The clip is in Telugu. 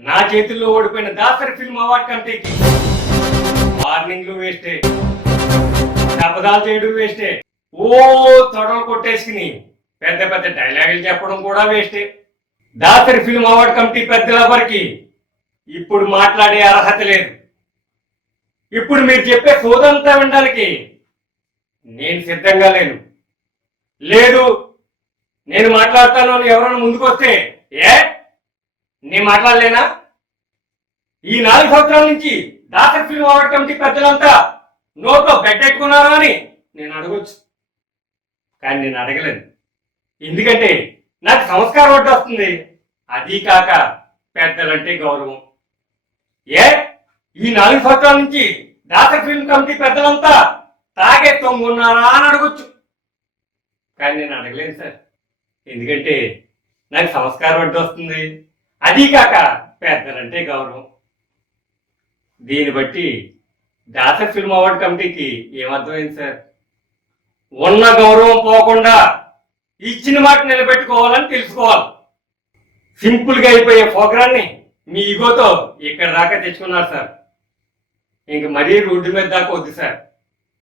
నా చేతుల్లో ఓడిపోయిన దాసరి ఫిల్మ్ అవార్డ్ కమిటీకి వార్నింగ్లు వేస్టే. శపదాలు చేయడం వేస్టే. ఓ తొడలు కొట్టేసుకుని పెద్ద పెద్ద డైలాగులు చెప్పడం కూడా వేస్టే. దాసరి ఫిల్మ్ అవార్డ్ కమిటీ పెద్దలెవరికి ఇప్పుడు మాట్లాడే అర్హత లేదు. ఇప్పుడు మీరు చెప్పే సోదంతా వినడానికి నేను సిద్ధంగా లేను. లేదు నేను మాట్లాడతాను అని ఎవరైనా ముందుకొస్తే ఏ? నేను మాట్లాడలేనా? ఈ నాలుగు సంవత్సరాల నుంచి దాసరి ఫిల్మ్ అవార్డ్ కమిటీ పెద్దలంతా నోట్లో బెట్టెట్టుకున్నారా అని నేను అడగొచ్చు. కానీ నేను అడగలేను. ఎందుకంటే నాకు సంస్కారం ఒకటి వస్తుంది. అది కాక పెద్దలంటే గౌరవం. ఏ? ఈ నాలుగు సంవత్సరాల నుంచి దాసరి ఫిల్మ్ కమిటీ పెద్దలంతా తాగే తొంగున్నారా అని అడగొచ్చు. కానీ నేను అడగలేను సార్. ఎందుకంటే నాకు సంస్కారం అడ్డు వస్తుంది. అది కాక పెద్దలంటే గౌరవం. దీన్ని బట్టి దాసర్ ఫిల్మ్ అవార్డ్ కమిటీకి ఏమర్థమైంది సార్? ఉన్న గౌరవం పోకుండా ఇచ్చిన మాట నిలబెట్టుకోవాలని తెలుసుకోవాలి. సింపుల్గా అయిపోయే ప్రోగ్రాన్ని మీ ఈగోతో ఇక్కడ దాకా తెచ్చుకున్నారు సార్. ఇంక మరీ రోడ్డు మీద దాకా వద్దు సార్.